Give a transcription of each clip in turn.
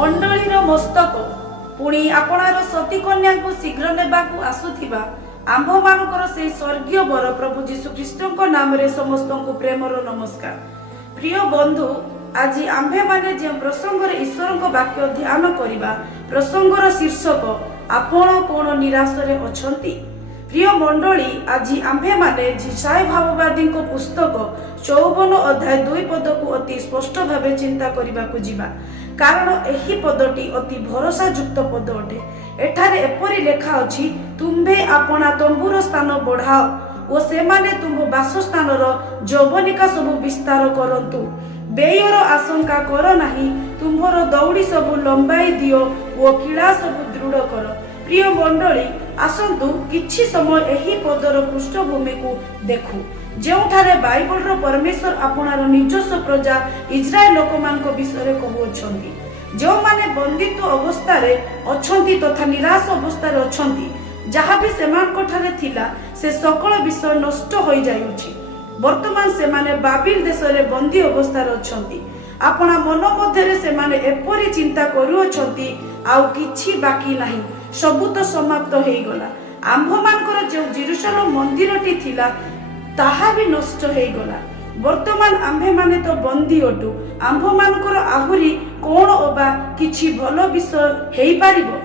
मंडलीर मस्तक पुणी आपणार सती कन्या को शीघ्र नेबाकू आसुथिबा आंभ मानकर से स्वर्गीय बर प्रभु जीशुख्रीष्ट नाम रे समस्त को प्रेमर नमस्कार। प्रिय बंधु, आज आंभे माने जे प्रसंग ईश्वर वाक्य ध्यान करबा प्रसंगर शीर्षक आपण कोण निराश रे अछंती। प्रिय मंडली, आज आंभे माने झिसाई भाववादी पुस्तक 54 अध्याय 2 पद को अति स्पष्ट भावे चिंता करबा को जिबा, कारण एही पदटी अति भरोसा युक्त पद अटे। एठारे एपरि लेखा अछि, तुम्भे आपना तंबुर स्थान बढ़ाओ ओ से माने तुम बासस्थान जौवनिका सब विस्तार करंतु। बेयर आशंका कर नाही, तुम्हर दौड़ी सब लंबाई दियो ओ किला सब दृढ़ कर। प्रिय मंडली, आसंतु किछि समय एही पदर पृष्ठभूमि को देखु, जेउठारे बाइबल रो परमेश्वर आपणार निजस्व प्रजा इजराइल लोकमानक विषय कहउछंती, जो माने बंदित्व अवस्था रे अछंती तथा निराश अवस्था रे अछंती। जहा भी सेमान ठारे थिला से सकल विषय नष्ट होई जायछि। वर्तमान से माने बाबिल देश रे बंदी अवस्था रे अछंती। आपना मन मध्य रे से माने एपरि चिंता करूछंती, आउ किछि बाकी नाही, सबु तो समाप्त हेई गला। आंभ मानकर जे जेरूशलेम मंदिरटी थिला ताहा भी नष्ट हेई गला। वर्तमान आंभे माने तो बंदी अटु। आंभ मानकर आहुरी कोन ओबा किछि भलो विषय हेई पारिबो?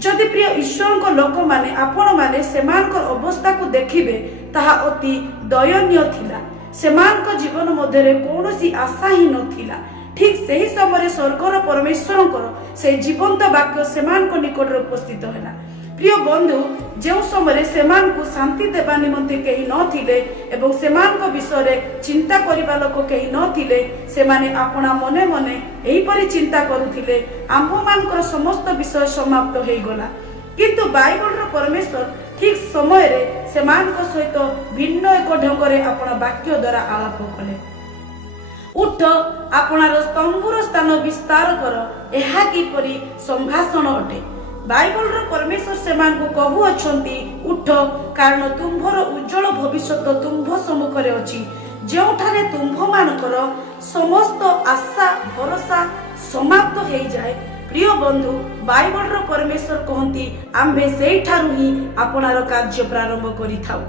जदि प्रिय ईश्वर को लोक माने आपण माने सेमानकर अवस्था को देखिबे, ताहा अति दयनीय थिला। सेमानक जीवन मध्य रे कोनोसी आशा ही नथिला। ठीक सही समय स्वर्गर परमेश्वरंकर से जीवंत वाक्य सेमानक निकट उपस्थित हैला। प्रिय बंधु, जो समय सेमान को शांति देवा निमंते कहीं नथिले एवं सेमानक विषय रे चिंता करिबा लोक कहीं नथिले, सेमाने आपना मने मने एही परि चिंता करुथिले, आंभ मानकर समस्त विषय समाप्त हेई गला। किंतु बाइबल रो परमेश्वर ठीक समय रे सेमानक सहित भिन्न एक ढंग रे आपना वाक्य द्वारा आलाप कले। उठ, आपणार स्तंभर स्थान विस्तार कर। एहा किपरि संभाषण अटे। बाइबल रो परमेश्वर सेमान को कहू अछंती, उठ, कारण तुम्भर उज्जवल भविष्यत तुम्भ सम्मुख रे अछि, जेउठारे तुम्भ मानकर समस्त आशा भरोसा समाप्त हेई जाए। प्रिय बंधु, बाइबल रो परमेश्वर कहंती, आम्भे सेई ठारू ही आपणार कार्य प्रारंभ करिथाउ।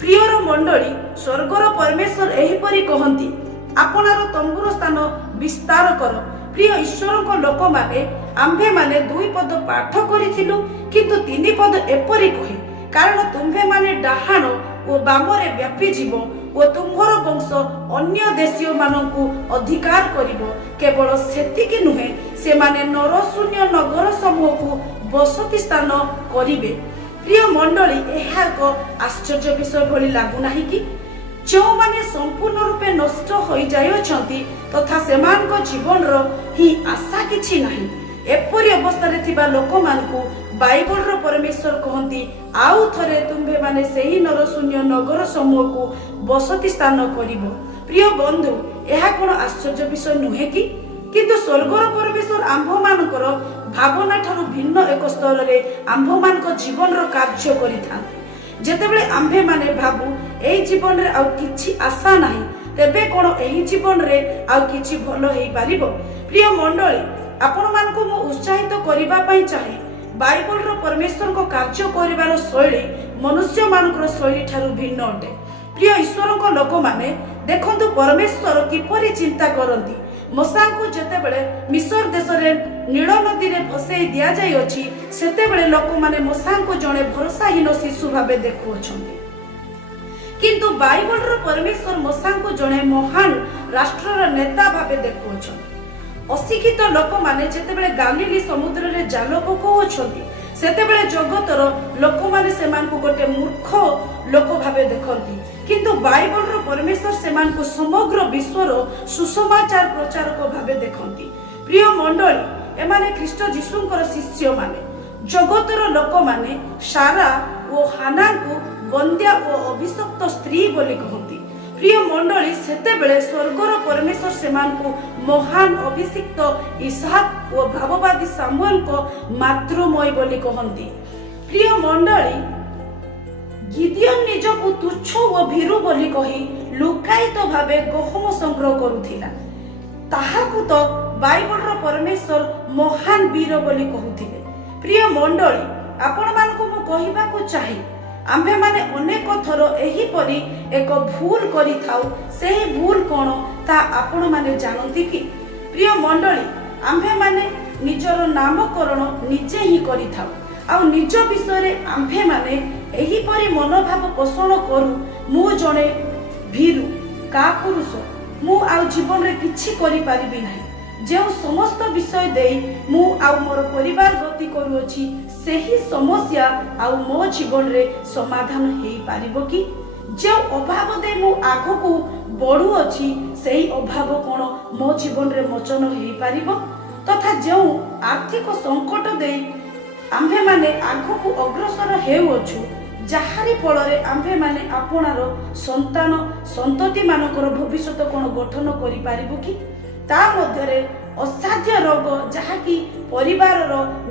प्रियर मंडली, स्वर्गर परमेश्वर एही परि कहंती, आपणार तंबुर स्थान विस्तार कर। प्रिय ईश्वर को लोक माने आंभे माने 2 पद पाठ करिथिलु, किंतु 3 पद एपरि कहे, कारण तुम्भे माने डाहाण ओ बामरे व्यापी जीव ओ तुम्भर वंश अन्य देशीय मानकु अधिकार करिवो। केवल सेतिकी नुहे, से माने नरशून्य नगर समूह को बसती स्थान करिवे। प्रिय मंडली, एहा एक आश्चर्य विषय भली लागु नाही कि जो माने संपूर्ण रूपे नष्ट होई जायछंती तथा सेमानक जीवन रो ही आशा किछि नाही। एपरि अवस्था रे थिबा लोक मानकु बाइबल रो परमेश्वर कहंती, आउ थरे तुम्भे माने सेही नरशून्य नगर समूह को बसती स्थान करिवो। प्रिय बंधु, एहा कोन आश्चर्य विषय नुहे कि? किंतु स्वर्गर परमेश्वर आंभ मानकर भावना ठारू भिन्न एक स्तर रे आंभ मानक जीवन रो कार्य करिथांती। जेतेबेले आंभे माने भाबु एई जीवन रे आउ किछि आशा नाही, तेबे कोन एही जीवन रे आउ किछि भलो हेई पारिबो? प्रिय मंडली, आपण मानकु मु उत्साहित करिबा पई चाहे, बाइबल रो परमेश्वर को कार्य करिवार शैली मनुष्य मानकर शैली ठारू भिन्न अटे। प्रिय ईश्वर को लोक माने देखंतु परमेश्वर किपरि चिंता करंती। मूसा को जेतेबेले मिस्र देश रे नील नदी रे फसेई दिया जाय अछि, सेतेबेले लोक माने मूसा को जणे भरोसाहीन शिशु भाबे देखु अछंती। किंतु बाइबल रो परमेश्वर मूसा को जणे महान राष्ट्रर नेता भाबे देखु अछंती। अशिक्षित लोक माने जेतेबेले गालीली समुद्र रे जाल पकाउ अछंती, सेतेबेले जगतर लोक माने सेमान को गोटे मूर्ख लोक भाबे देखंती। किंतु बाइबल रो परमेश्वर सेमान को समग्र विश्वर सुसमाचार प्रचारक भाबे देखंती। प्रिय मंडली, एमाने ख्रीष्ट जीशुंकर शिष्य माने। जगतर लोक माने सारा ओ हाना को बंद्या ओ अभिशप्त स्त्री बोली कहंती। प्रिय मंडली, सेतेबेले स्वर्गर परमेश्वर सेमान को महान अभिषिक्त इसहाक ओ भाववादी सामुएल को मातृमय बोली कहंती। प्रिय मंडली, गिदियन निजकु तुच्छ ओ भीरु बोली कही लुकायित भावे गहम संग्रह करुथिला। ताहाकु तो बाइबल रो परमेश्वर महान वीर बोली कहूथिले। प्रिय मंडली, आपण मानकु मु कहिबाकु चाहे आम्भे माने अनेक थर एही परी एक भूल करि थाउ। सेही भूल कोन ता आपण माने जानନ୍ତି कि? प्रिय मंडली, आम्भे माने निजर नामकरण निजे ही करि थाउ। आ निज विषय आम्भे माने एही परी मनोभाव पोषण करू, मु जणे भीरु का पुरुष, मु आ जीवन रे किछि करि पारिबि नाही। जो समस्त विषय दे मु आउ मोर परिवार गति करूअछि, सेही समस्या आउ मो जीवन रे समाधान हेई पारिबो कि? जो अभाव दे मु आगकू बढ़ू अछि, सेही अभाव कोन मो जीवन रे मोचन हेई पारिबो? तथा जो आर्थिक संकट दे आम्भे माने आगकू अग्रसर हेउअछु, जाहारी फलरे आम्भे माने आपणार संतान संतति मानकर भविष्यत कोन गठन करि पारिबो कि? ता मध्यरे असाध्य रोग जहाँकि परिवार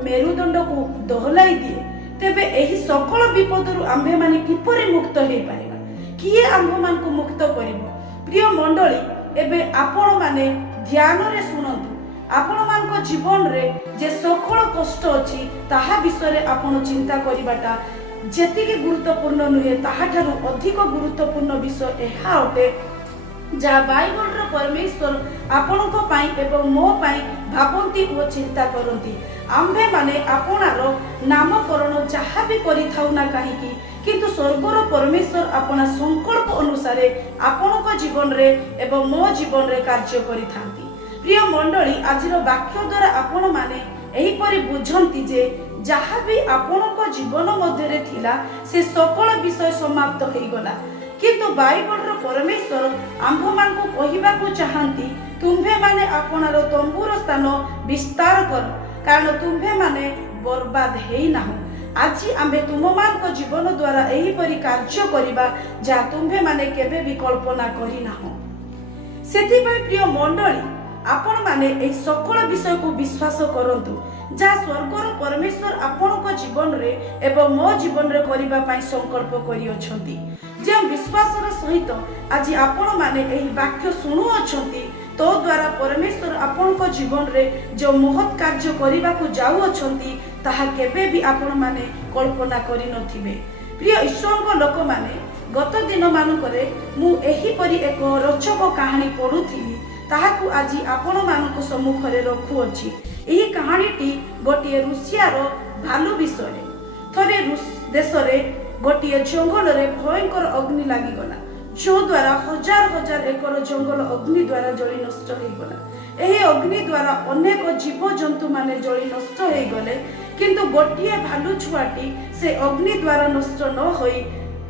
मेरुदंड को दोहलाई दिए, तेबे एही सकल विपदरु आम्भे माने किपरि मुक्त हेई पारिबा? किए आम्भ मान को मुक्त करिवो? प्रिय मंडली, एबे आपण माने ध्यान रे सुनंतु। आपण मान को जीवन रे जे सकल कष्ट अछि ताहा विषय आपण चिंता करिबाटा जेतिके गुरुत्वपूर्ण नुहे, ताहाठारु अधिक गुरुत्वपूर्ण विषय एहा अटे जहाँ बाइबल रो परमेश्वर आपणक पाई एवं मो पाई भाबंती ओ चिंता करंती। आम्भे माने आपणार नामकरण जहाँ भी करि थाउ ना काहेकि, किंतु स्वर्गर परमेश्वर आपना संकल्प अनुसार आपणक जीवन रे एवं मो जीवन रे कार्य करि थांती। प्रिय मंडली, आजिर वाक्य द्वारा आपण माने एही परि बुझंती जे जहाँ भी आपणक जीवन मध्य रे थिला से सकल विषय समाप्त हेई गला। किंतु बाइबल रो परमेश्वर आम्भ मान को कहिबा को चाहंती, तुम्भे माने आपणार तंबूर स्थान विस्तार कर, कारण तुम्भे माने बर्बाद हेई नाहु। आज आम्भे तुम मान को जीवन द्वारा एही परि कार्य करिबा जा तुम्भे माने केबे भी कल्पना करि नाहु। सेति पय प्रिय मंडली, आपण माने एही सकल विषय को विश्वास करंतु जा स्वर्गर परमेश्वर आपणक जीवन रे एवं मो जीवन रे करिबा पई संकल्प करि अछंती। जे विश्वासर सहित आज आपण माने एही वाक्य सुनु अछंती, तो द्वारा परमेश्वर आपणक जीवन रे जो महत् कार्य करिबा को जाउ अछंती ताहा केबे भी आपण माने कल्पना करि नथिबे। प्रिय ईश्वरक लोक माने, गत दिन मानकरे मु एही परि एक रोचक कहानी पढुथिली, ताहाकु आज आपण मानक सम्मुखरे रखु अछि। एही कहानीटी गोटिए रूसियार भालू विषय। थरे रूस देशरे गोटिए जंगल रे भयंकर अग्नि लागि गला, जो द्वारा हजार हजार एकर जंगल अग्नि द्वारा जली नष्ट हो गला। एही अग्नि द्वारा अनेक जीव जंतु माने जली नष्ट हो गले, किंतु गोटिए भालू छुआटी से अग्नि द्वारा नष्ट न होई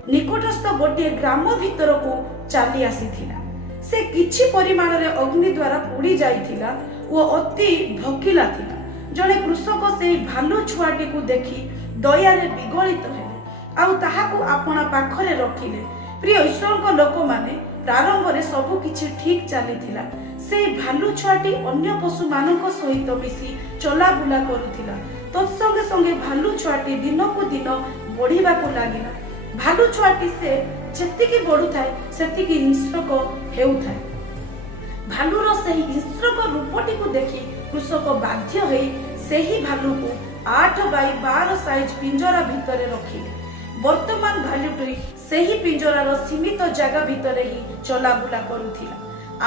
निकटस्थ गोटिए ग्राम भितर को चली आसीथिला। से किछि परिमाण रे अग्नि द्वारा पोड़ी जाइथिला ओ अति भकिला थिला। जणे कृषक से भालू छुआटी को देखि दया रे विगलित हेले आउ ताहाकु आपना पाखरे रखिले। प्रिय ईश्वर लोक माने प्रारंभ रे सब किछि ठीक चलीथिला। से भालू छुआटी अन्य पशु मानक सहित मिसी चला बुला करूथिला। तत्संगे संगे भालू छुआटी दिन को दिन बढ़िबा को लागिला। भालू छुआटी से जेतिकी बढ़ुथाय सेतिकी हिंस्रक हेउथाय। भालूर सही हिंस्रक रूपटी को देखि कृषक बाध्य होई सेही भालू को 8 बाई 12 साइज पिंजरा भितरे रखिले। वर्तमान भालूटी सेही पिंजरार सीमित जगह भितरे ही चलाबुला करूथिला।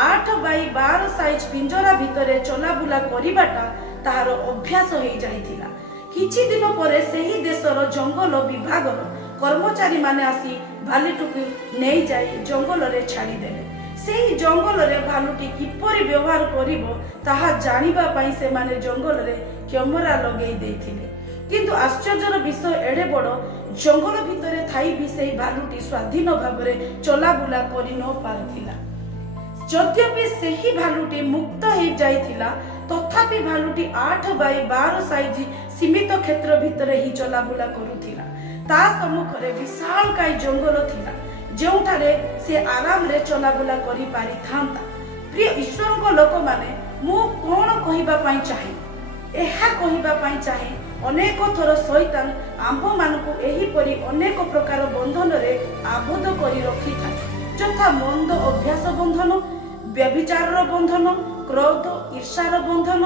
8 बाई 12 साइज पिंजरा भितरे चलाबुला करिबाटा ताहार अभ्यास होई जाइथिला। किछि दिन परे सेही देशर जंगल विभागर कर्मचारी माने आसी भालूटीକୁ नेई जाई जंगल रे छाड़ी देले। सेही जंगल रे भालूटी किपरि व्यवहार करिवो ताहा जानिबा पई से माने जंगल रे कैमरा लगेई देथिले। किंतु आश्चर्यर विषय एडे बड़ जंगल भितरे थाई भी सेही भालूटी स्वाधीन भाबरे चलाबुला करि न पारथिला। यद्यपि सेही भालूटी मुक्त हो जाइथिला, तथापि भालूटी 8 बाई 12 साइज सीमित क्षेत्र भितरे ही चलाबुला करूथिला। ता सम्मुखरे विशालकाय जंगल थिला, जोठारे से आराम रे चलाबुला करि पारि थांता। प्रिय ईश्वरक लोक माने मु कोन कहिबा पई चाहे, एहा कहिबा पई चाहे अनेक थर शैतान आंभ मानकु एही परि अनेक प्रकार बंधन रे आबद्ध करि रखि थाए, जथा मंद अभ्यास बंधन, व्यभिचारर बंधन, କ୍ରୋଧ ଈର୍ଷାର ବନ୍ଧନ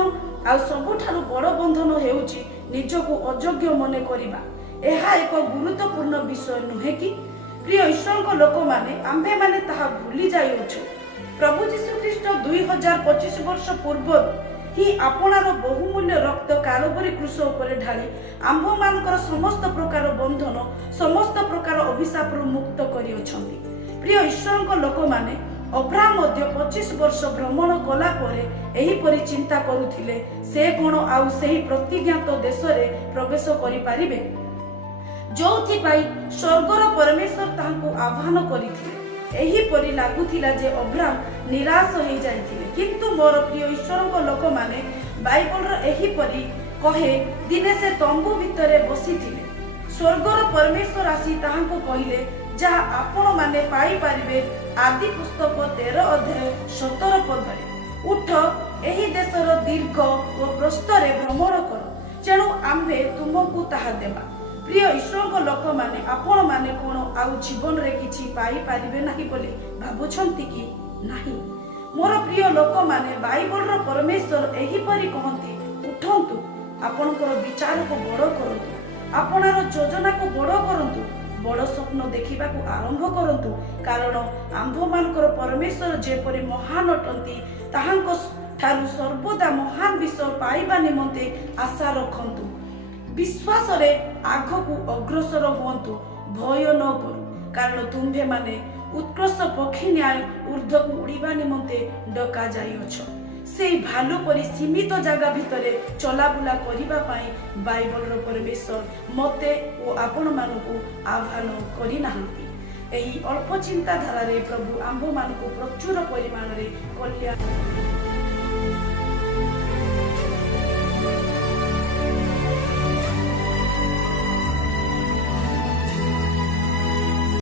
ଆଉ ସବୁଠାରୁ ବଡ଼ ବନ୍ଧନ ହେଉଛି ନିଜକୁ ଅଯୋଗ୍ୟ ମନେ କରିବା। ଏହା ଏକ ଗୁରୁତ୍ୱପୂର୍ଣ୍ଣ ବିଷୟ ନୁହେଁ କି? ପ୍ରିୟ ଈଶ୍ୱରଙ୍କ ଲୋକମାନେ ଆମ୍ଭେମାନେ ତାହା ଭୁଲି ଯାଇଅଛୁ। ପ୍ରଭୁ ଯୀଶୁଖ୍ରୀଷ୍ଟ 2025 ବର୍ଷ ପୂର୍ବରୁ ହିଁ ଆପଣାର ବହୁମୂଲ୍ୟ ରକ୍ତ କାଲବରୀ କ୍ରୁଶ ଉପରେ ଢାଳି ଆମ୍ଭମାନଙ୍କର ସମସ୍ତ ପ୍ରକାର ବନ୍ଧନ ସମସ୍ତ ପ୍ରକାର ଅଭିଶାପରୁ ମୁକ୍ତ କରିଅଛନ୍ତି। ପ୍ରିୟ ଈଶ୍ୱରଙ୍କ ଲୋକମାନେ ଅବ୍ରାହମ ମଧ୍ୟ 25 ବର୍ଷ ଭ୍ରମଣ କଲା ପରେ ଏହିପରି ଚିନ୍ତା କରୁଥିଲେ, ସେ କ'ଣ ଆଉ ସେହି ପ୍ରତିଜ୍ଞାତ ଦେଶରେ ପ୍ରବେଶ କରିପାରିବେ ଯେଉଁଥିପାଇଁ ସ୍ୱର୍ଗର ପରମେଶ୍ୱର ତାହାଙ୍କୁ ଆହ୍ୱାନ କରିଥିଲେ। ଏହିପରି ଲାଗୁଥିଲା ଯେ ଅବ୍ରାହମ ନିରାଶ ହୋଇଯାଇଥିଲେ। କିନ୍ତୁ ମୋର ପ୍ରିୟ ଈଶ୍ୱରଙ୍କ ଲୋକମାନେ ବାଇବଲର ଏହିପରି କହେ, ଦିନେ ସେ ତମ୍ବୁ ଭିତରେ ବସିଥିଲେ, ସ୍ୱର୍ଗର ପରମେଶ୍ୱର ଆସି ତାହାଙ୍କୁ କହିଲେ, ଯାହା ଆପଣମାନେ ପାଇପାରିବେ ଆଦି ପୁସ୍ତକ 13 ଅଧ୍ୟାୟ 17 ପଦରେ, ଉଠ ଏହି ଦେଶର ଦୀର୍ଘ ଓ ପ୍ରସ୍ତରେ ଭ୍ରମଣ କର, ତେଣୁ ଆମ୍ଭେ ତୁମକୁ ତାହା ଦେବା। ପ୍ରିୟ ଈଶ୍ୱରଙ୍କ ଲୋକମାନେ ଆପଣମାନେ କ'ଣ ଆଉ ଜୀବନରେ କିଛି ପାଇପାରିବେ ନାହିଁ ବୋଲି ଭାବୁଛନ୍ତି କି? ନାହିଁ। ମୋର ପ୍ରିୟ ଲୋକମାନେ ବାଇବଲର ପରମେଶ୍ୱର ଏହିପରି କହନ୍ତି, ଉଠନ୍ତୁ, ଆପଣଙ୍କର ବିଚାରକୁ ବଡ଼ କରନ୍ତୁ, ଆପଣର ଯୋଜନାକୁ ବଡ଼ କରନ୍ତୁ, ବଡ଼ ସ୍ୱପ୍ନ ଦେଖିବାକୁ ଆରମ୍ଭ କରନ୍ତୁ, କାରଣ ଆମ୍ଭମାନଙ୍କର ପରମେଶ୍ୱର ଯେପରି ମହାନ ଅଟନ୍ତି ତାହାଙ୍କ ଠାରୁ ସର୍ବଦା ମହାନ ବିଷୟ ପାଇବା ନିମନ୍ତେ ଆଶା ରଖନ୍ତୁ। ବିଶ୍ୱାସରେ ଆଗକୁ ଅଗ୍ରସର ହୁଅନ୍ତୁ, ଭୟ ନ କରୁ, କାରଣ ତୁମ୍ଭେମାନେ ଉତ୍କର୍ଷ ପକ୍ଷୀ ନ୍ୟାୟ ଊର୍ଦ୍ଧ୍ୱକୁ ଉଡ଼ିବା ନିମନ୍ତେ ଡକାଯାଇଅଛ। ସେଇ ଭାଲୁ ପରି ସୀମିତ ଜାଗା ଭିତରେ ଚଲାବୁଲା କରିବା ପାଇଁ ବାଇବଲର ପରମେଶ୍ୱର ମୋତେ ଓ ଆପଣମାନଙ୍କୁ ଆହ୍ୱାନ କରିନାହାନ୍ତି। ଏହି ଅଳ୍ପ ଚିନ୍ତାଧାରାରେ ପ୍ରଭୁ ଆମ୍ଭମାନଙ୍କୁ ପ୍ରଚୁର ପରିମାଣରେ କଲ୍ୟାଣ